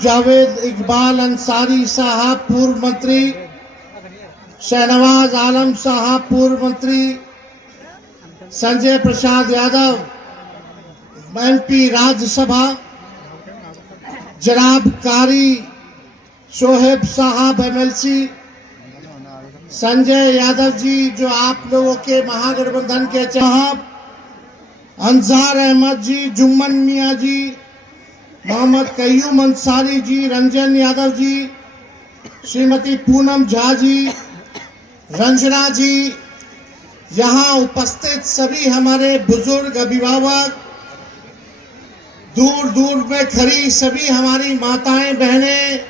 जावेद इकबाल अंसारी साहब पूर्व मंत्री, शहनवाज आलम साहब पूर्व मंत्री, संजय प्रसाद यादव MP राज्यसभा, जनाब कारी शोहेब साहब MLC, संजय यादव जी जो आप लोगों के महागठबंधन के साहब, अंजार अहमद जी, जुम्मन मियाँ जी, मोहम्मद कयूम अंसारी जी, रंजन यादव जी, श्रीमती पूनम झा जी, रंजना जी, यहाँ उपस्थित सभी हमारे बुजुर्ग अभिभावक, दूर दूर में खड़ी सभी हमारी माताएं बहनें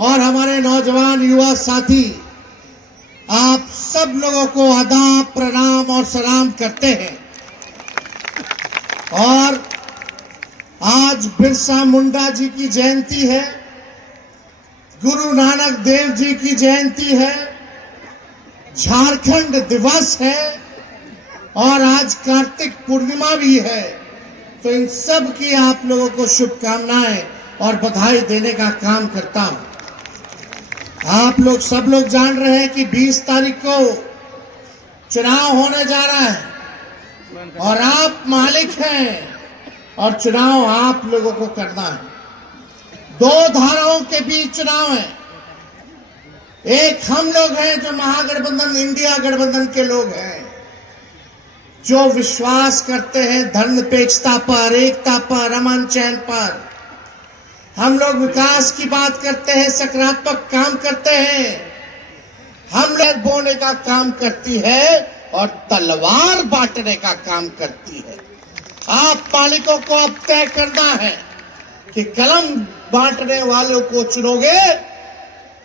और हमारे नौजवान युवा साथी, आप सब लोगों को आदाब प्रणाम और सलाम करते हैं। और आज बिरसा मुंडा जी की जयंती है, गुरु नानक देव जी की जयंती है, झारखंड दिवस है और आज कार्तिक पूर्णिमा भी है। तो इन सब की आप लोगों को शुभकामनाएं और बधाई देने का काम करता हूं। आप लोग सब लोग जान रहे हैं कि 20 तारीख को चुनाव होने जा रहा है और आप मालिक हैं और चुनाव आप लोगों को करना है। दो धाराओं के बीच चुनाव है। एक हम लोग हैं जो महागठबंधन इंडिया गठबंधन के लोग हैं, जो विश्वास करते हैं धर्मनिरपेक्षता पर, एकता पर, अमन चैन पर। हम लोग विकास की बात करते हैं, सकारात्मक काम करते हैं। हम लोग बोने का काम करती है और तलवार बांटने का काम करती है। आप मालिकों को अब तय करना है कि कलम बांटने वालों को चुनोगे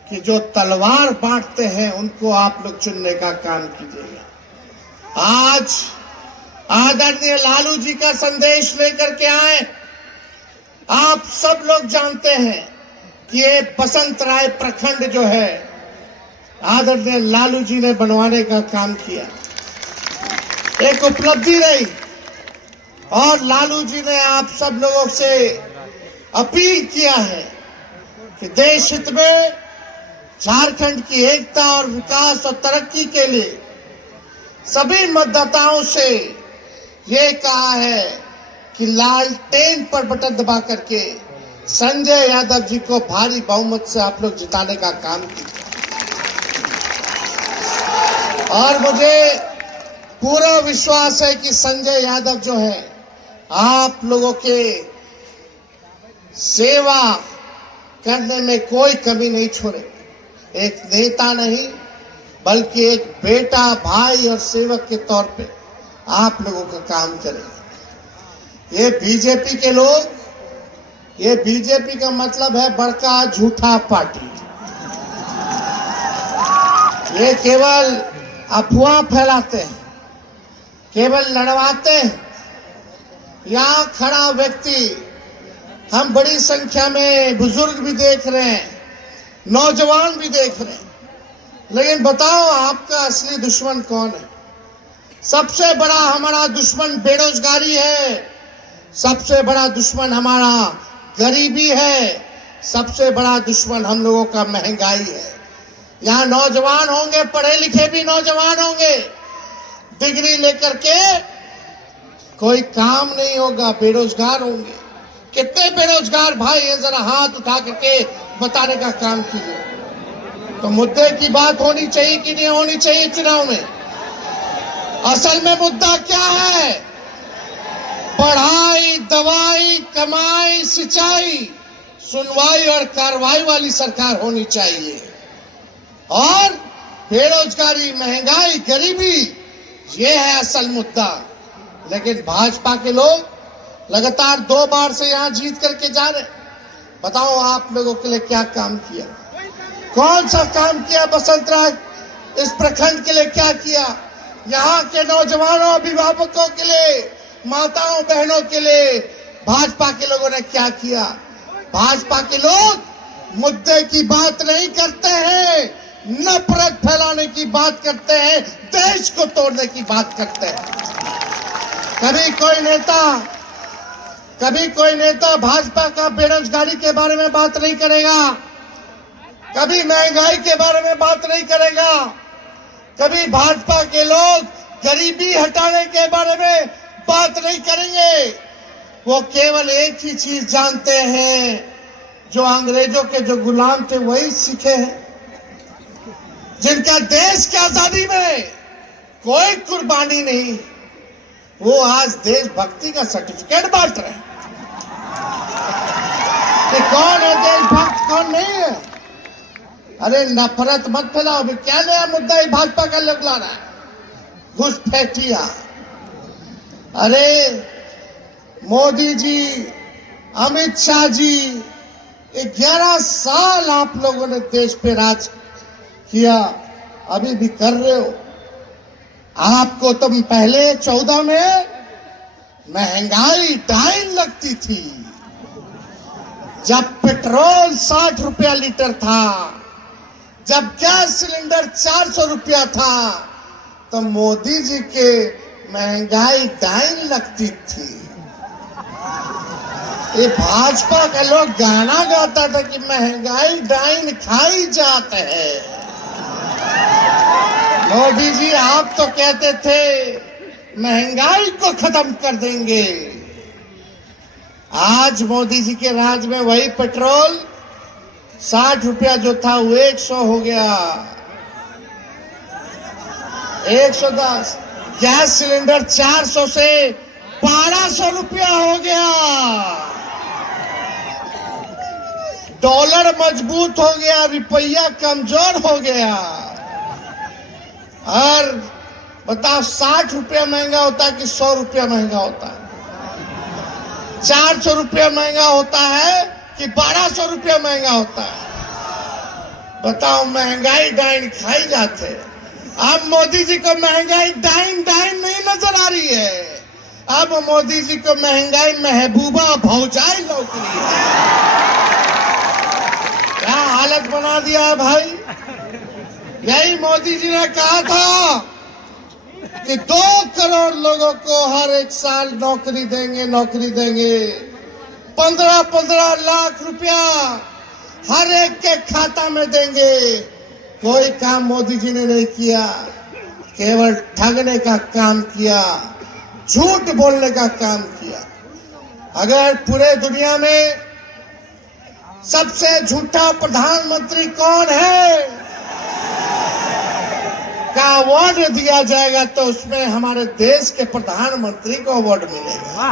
कि जो तलवार बांटते हैं उनको आप लोग चुनने का काम कीजिएगा। आज आदरणीय लालू जी का संदेश लेकर के आए। आप सब लोग जानते हैं कि ये बसंत राय प्रखंड जो है आदरणीय लालू जी ने बनवाने का काम किया, एक उपलब्धि रही। और लालू जी ने आप सब लोगों से अपील किया है कि देश हित में झारखंड की एकता और विकास और तरक्की के लिए सभी मतदाताओं से ये कहा है कि लालटेन पर बटन दबा करके संजय यादव जी को भारी बहुमत से आप लोग जिताने का काम कीजिए। और मुझे पूरा विश्वास है कि संजय यादव जो है आप लोगों के सेवा करने में कोई कमी नहीं छोड़े। एक नेता नहीं बल्कि एक बेटा, भाई और सेवक के तौर पे आप लोगों का काम करेंगे। ये बीजेपी के लोग, ये बीजेपी का मतलब है बड़का झूठा पार्टी। ये केवल अफवाह फैलाते हैं, केवल लड़वाते हैं। यहाँ खड़ा व्यक्ति, हम बड़ी संख्या में बुजुर्ग भी देख रहे हैं, नौजवान भी देख रहे हैं, लेकिन बताओ आपका असली दुश्मन कौन है? सबसे बड़ा हमारा दुश्मन बेरोजगारी है, सबसे बड़ा दुश्मन हमारा गरीबी है, सबसे बड़ा दुश्मन हम लोगों का महंगाई है। यहाँ नौजवान होंगे, पढ़े लिखे भी नौजवान होंगे, डिग्री लेकर के कोई काम नहीं होगा, बेरोजगार होंगे। कितने बेरोजगार भाई हैं, जरा हाथ उठा करके बताने का काम कीजिए। तो मुद्दे की बात होनी चाहिए कि नहीं होनी चाहिए चुनाव में? असल में मुद्दा क्या है? पढ़ाई, दवाई, कमाई, सिंचाई, सुनवाई और कार्रवाई वाली सरकार होनी चाहिए। और बेरोजगारी, महंगाई, गरीबी, ये है असल मुद्दा। लेकिन भाजपा के लोग लगातार 2 बार से यहां जीत करके जा रहे। बताओ आप लोगों के लिए क्या काम किया? कौन सा काम किया? बसंत राय इस प्रखंड के लिए क्या किया? यहाँ के नौजवानों, अभिभावकों के लिए, माताओं बहनों के लिए भाजपा के लोगों ने क्या किया? भाजपा के लोग मुद्दे की बात नहीं करते हैं, नफरत फैलाने की बात करते हैं, देश को तोड़ने की बात करते हैं। कभी कोई नेता कभी कोई नेता भाजपा का बेरोजगारी के बारे में बात नहीं करेगा, कभी महंगाई के बारे में बात नहीं करेगा, कभी भाजपा के लोग गरीबी हटाने के बारे में बात नहीं करेंगे। वो केवल एक ही चीज जानते हैं, जो अंग्रेजों के जो गुलाम थे वही सीखे हैं, जिनका देश की आजादी में कोई कुर्बानी नहीं, वो आज देशभक्ति का सर्टिफिकेट बांट रहे हैं कि कौन है देशभक्त कौन नहीं है। अरे नफरत मत फैलाओ, क्या नया मुद्दा है भाजपा का लोग ला रहा है, घुसपैठिया। अरे मोदी जी, अमित शाह जी, 11 साल आप लोगों ने देश पे राज किया, अभी भी कर रहे हो। आपको तुम पहले 14 में महंगाई डाइन लगती थी, जब पेट्रोल 60 रुपया लीटर था, जब गैस सिलेंडर 400 रुपया था, तो मोदी जी के महंगाई डाइन लगती थी। ये भाजपा के लोग गाना गाता था कि महंगाई डाइन खाई जाते हैं। मोदी जी आप तो कहते थे महंगाई को खत्म कर देंगे। आज मोदी जी के राज में वही पेट्रोल 60 रुपया जो था वो 100 हो गया, 110। गैस सिलेंडर 400 से 1200 रुपया हो गया। डॉलर मजबूत हो गया, रुपया कमजोर हो गया। और बताओ 60 रुपया महंगा होता है कि 100 रुपया महंगा होता है? 400 रुपया महंगा होता है कि 1200 रुपया महंगा होता है? बताओ, महंगाई डाइन खाई जाते। अब मोदी जी को महंगाई डाइन नहीं नजर आ रही है, अब मोदी जी को महंगाई महबूबा भौजाई लौट रही है। क्या हालत बना दिया है भाई। यही मोदी जी ने कहा था कि 2 करोड़ लोगों को हर एक साल नौकरी देंगे, 15 लाख रुपया हर एक के खाता में देंगे। कोई काम मोदी जी ने नहीं किया, केवल ठगने का काम किया, झूठ बोलने का काम किया। अगर पूरे दुनिया में सबसे झूठा प्रधानमंत्री कौन है का अवार्ड दिया जाएगा, तो उसमें हमारे देश के प्रधानमंत्री को अवार्ड मिलेगा।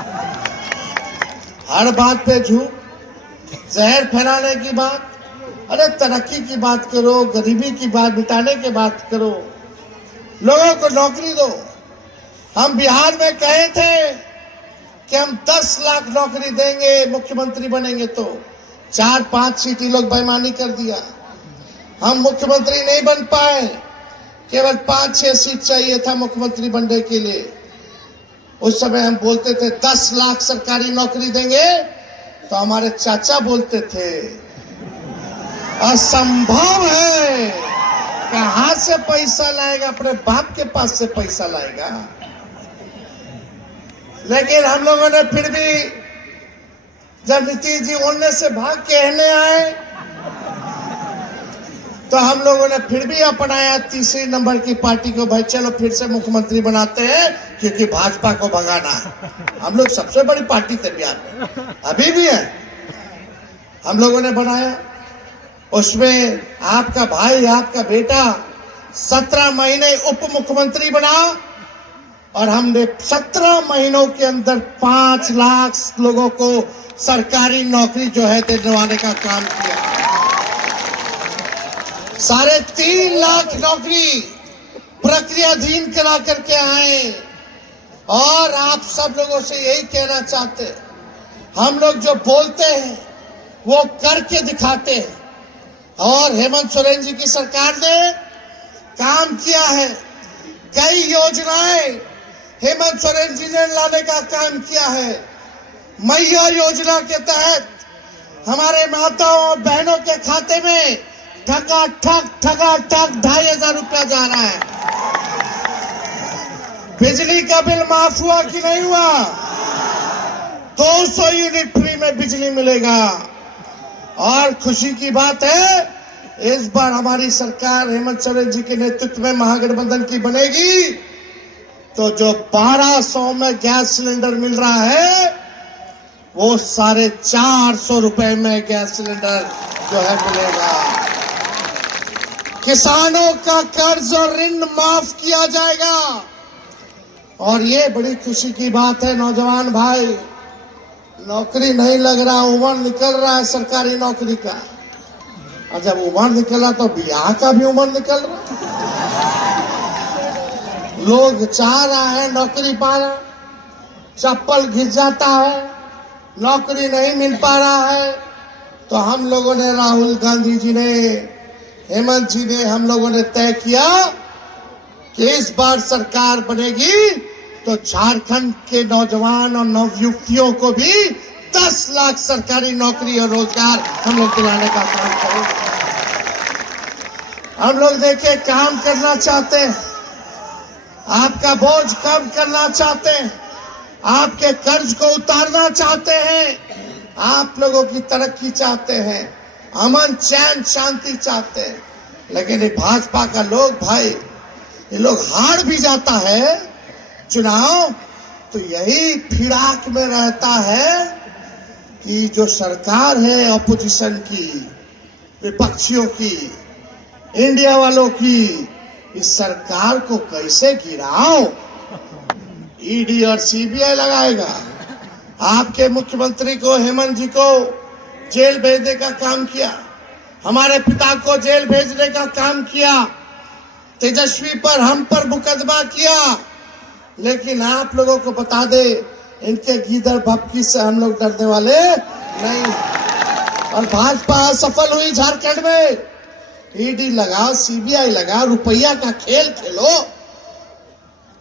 हर बात पे झूठ, जहर फैलाने की बात। अरे तरक्की की बात करो, गरीबी की बात मिटाने की बात करो, लोगों को नौकरी दो। हम बिहार में कहे थे कि हम 10 लाख नौकरी देंगे मुख्यमंत्री बनेंगे, तो 4-5 सीटें लोग बेईमानी कर दिया। हम मुख्यमंत्री नहीं बन पाए, केवल 5-6 सीट चाहिए था मुख्यमंत्री बनने के लिए। उस समय हम बोलते थे 10 लाख सरकारी नौकरी देंगे, तो हमारे चाचा बोलते थे असंभव है, कहां से पैसा लाएगा, अपने बाप के पास से पैसा लाएगा। लेकिन हम लोगों ने फिर भी, जब नीतीश जी उड़ने से भाग के कहने आए, तो हम लोगों ने फिर भी अपनाया तीसरी नंबर की पार्टी को। भाई चलो फिर से मुख्यमंत्री बनाते हैं, क्योंकि भाजपा को भगाना है। हम लोग सबसे बड़ी पार्टी थे बिहार में, अभी भी है। हम लोगों ने बनाया, उसमें आपका भाई, आपका बेटा 17 महीने उप मुख्यमंत्री बना, और हमने 17 महीनों के अंदर 5 लाख लोगों को सरकारी नौकरी जो है दिलवाने का काम किया। 3.5 लाख नौकरी प्रक्रियाधीन करा करके आए। और आप सब लोगों से यही कहना चाहते हैं, हम लोग जो बोलते हैं वो करके दिखाते हैं। और हेमंत सोरेन जी की सरकार ने काम किया है। कई योजनाएं हेमंत सोरेन जी ने लाने का काम किया है। मैया योजना के तहत हमारे माताओं और बहनों के खाते में ठगाठक 2,500 रुपया जा रहा है। बिजली का बिल माफ हुआ कि नहीं हुआ? 200 यूनिट फ्री में बिजली मिलेगा। और खुशी की बात है, इस बार हमारी सरकार हेमंत सोरेन जी के नेतृत्व में महागठबंधन की बनेगी, तो जो 1200 में गैस सिलेंडर मिल रहा है, वो 450 रुपए में गैस सिलेंडर जो है मिलेगा। किसानों का कर्ज और ऋण माफ किया जाएगा। और ये बड़ी खुशी की बात है नौजवान भाई, नौकरी नहीं लग रहा, उम्र निकल रहा है सरकारी नौकरी का। और जब उम्र निकला तो ब्याह का भी उम्र निकल रहा। लोग चाह रहा है नौकरी पाना, चप्पल घिस जाता है, नौकरी नहीं मिल पा रहा है। तो हम लोगों ने, राहुल गांधी जी ने, हेमंत जी ने, हम लोगों ने तय किया कि इस बार सरकार बनेगी तो झारखंड के नौजवान और नवयुवतियों को भी 10 लाख सरकारी नौकरी और रोजगार हम लोग दिलाने का काम करेंगे। हम लोग देखिए काम करना चाहते हैं, आपका बोझ कम करना चाहते हैं, आपके कर्ज को उतारना चाहते हैं, आप लोगों की तरक्की चाहते हैं, अमन चैन शांति चाहते हैं। लेकिन ये भाजपा का लोग भाई, ये लोग हार भी जाता है चुनाव तो यही फिराक में रहता है कि जो सरकार है ऑपोजिशन की, विपक्षियों की, इंडिया वालों की, इस सरकार को कैसे गिराओ। ईडी और सीबीआई लगाएगा, आपके मुख्यमंत्री को, हेमंत जी को जेल भेजने का काम किया, हमारे पिता को जेल भेजने का काम किया, तेजस्वी पर, हम पर मुकदमा किया। लेकिन आप लोगों को बता दे, इनके गीदड़ भपकी से हम लोग डरने वाले नहीं। और भाजपा असफल हुई झारखंड में, ईडी लगाओ, सीबीआई लगाओ, रुपया का खेल खेलो।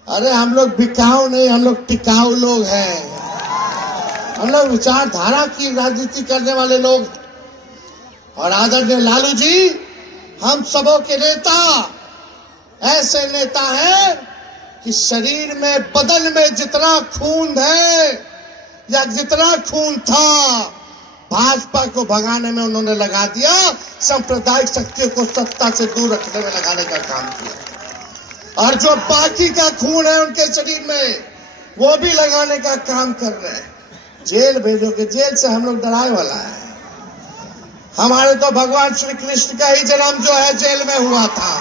अरे हम लोग बिकाऊ नहीं, हम लोग टिकाऊ लोग हैं। हम लोग विचारधारा की राजनीति करने वाले लोग। और आदरणीय लालू जी हम सबों के नेता, ऐसे नेता हैं कि शरीर में, बदन में जितना खून है या जितना खून था, भाजपा को भगाने में उन्होंने लगा दिया, सांप्रदायिक शक्तियों को सत्ता से दूर रखने में लगाने का काम किया। और जो बाकी का खून है उनके शरीर में, वो भी लगाने का काम कर रहे हैं। जेल भेजोगे, जेल से हम लोग डराए वाला है। हमारे तो भगवान श्री कृष्ण का ही जन्म जो है जेल में हुआ था।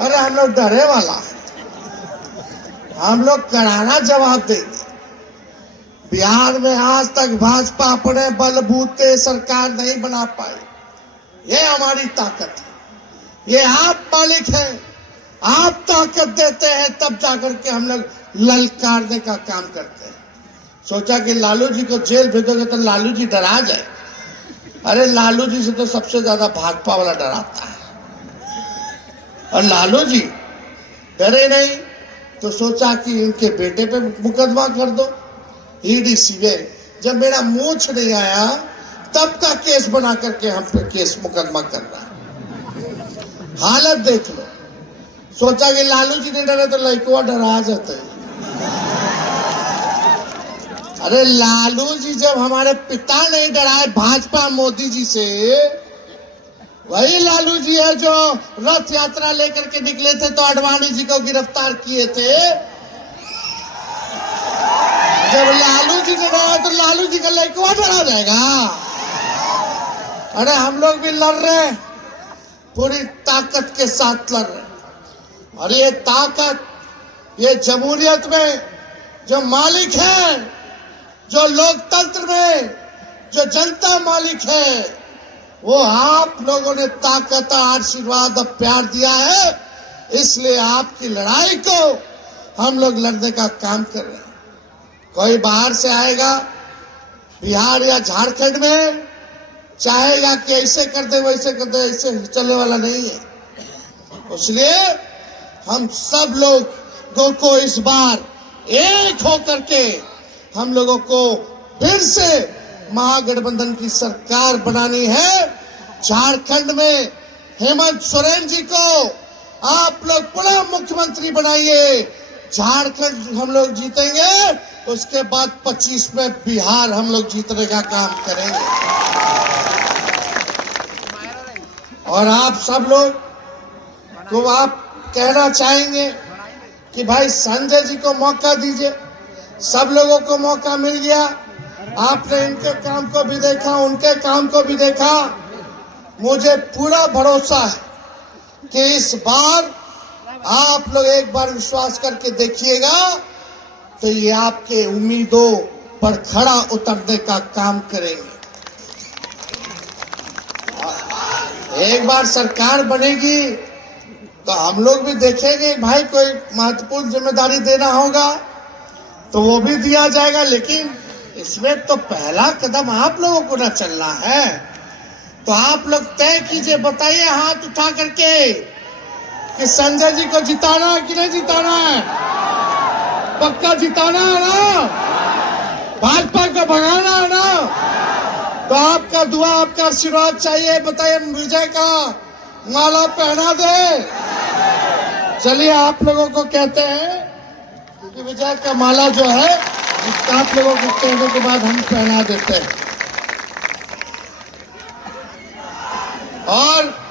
अरे हम लोग डरे वाला है, हम लोग करारा जवाब देंगे। बिहार में आज तक भाजपा अपने बलबूते सरकार नहीं बना पाई। ये हमारी ताकत है, ये आप मालिक हैं, आप ताकत देते हैं तब जाकर के हम लोग ललकारने का काम करते हैं। सोचा कि लालू जी को जेल भेजोगे तो लालू जी डरा जाए। अरे लालू जी से तो सबसे ज्यादा भाजपा वाला डराता है। और लालू जी डरे नहीं तो सोचा कि इनके बेटे पे मुकदमा कर दो, ईडी सीबीआई। जब मेरा मूंछ नहीं आया तब का केस बना करके हम पे केस मुकदमा कर रहा है। हालत देख लो। सोचा कि लालू जी ने डरे तो लड़कुआ डरा जाते। अरे लालू जी जब हमारे पिता नहीं डराए भाजपा मोदी जी से, वही लालू जी है जो रथ यात्रा लेकर के निकले थे तो आडवाणी जी को गिरफ्तार किए थे। जब लालू जी ने डराया तो लालू जी का लड़का डरा जाएगा। अरे हम लोग भी लड़ रहे, पूरी ताकत के साथ लड़ रहे। और ये ताकत, ये जमहूरियत में जो मालिक है, जो लोकतंत्र में जो जनता मालिक है, वो आप लोगों ने ताकत, आशीर्वाद और प्यार दिया है। इसलिए आपकी लड़ाई को हम लोग लड़ने का काम कर रहे हैं। कोई बाहर से आएगा बिहार या झारखंड में, चाहेगा कि ऐसे कर दे वैसे कर दे, ऐसे चलने वाला नहीं है। इसलिए हम सब लोगों को इस बार एक होकर के हम लोगों को फिर से महागठबंधन की सरकार बनानी है। झारखंड में हेमंत सोरेन जी को आप लोग पुनः मुख्यमंत्री बनाइए। झारखंड हम लोग जीतेंगे, उसके बाद 25 में बिहार हम लोग जीतने का काम करेंगे। और आप सब लोग को आप कहना चाहेंगे कि भाई संजय जी को मौका दीजिए। सब लोगों को मौका मिल गया, आपने इनके काम को भी देखा, उनके काम को भी देखा। मुझे पूरा भरोसा है कि इस बार आप लोग एक बार विश्वास करके देखिएगा तो ये आपके उम्मीदों पर खड़ा उतरने का काम करेंगे। एक बार सरकार बनेगी तो हम लोग भी देखेंगे भाई कोई महत्वपूर्ण जिम्मेदारी देना होगा तो वो भी दिया जाएगा, लेकिन इसमें तो पहला कदम आप लोगों को ना चलना है। तो आप लोग तय कीजिए, बताइए हाथ उठा करके कि संजय जी को जिताना है कि नहीं जिताना है? पक्का जिताना है ना? भाजपा को भगाना है ना? तो आपका दुआ, आपका आशीर्वाद चाहिए। बताइए, विजय का माला पहना दे। चलिए, आप लोगों को कहते हैं कि विजय का माला जो है आप लोगों को कहने के बाद हम पहना देते हैं। और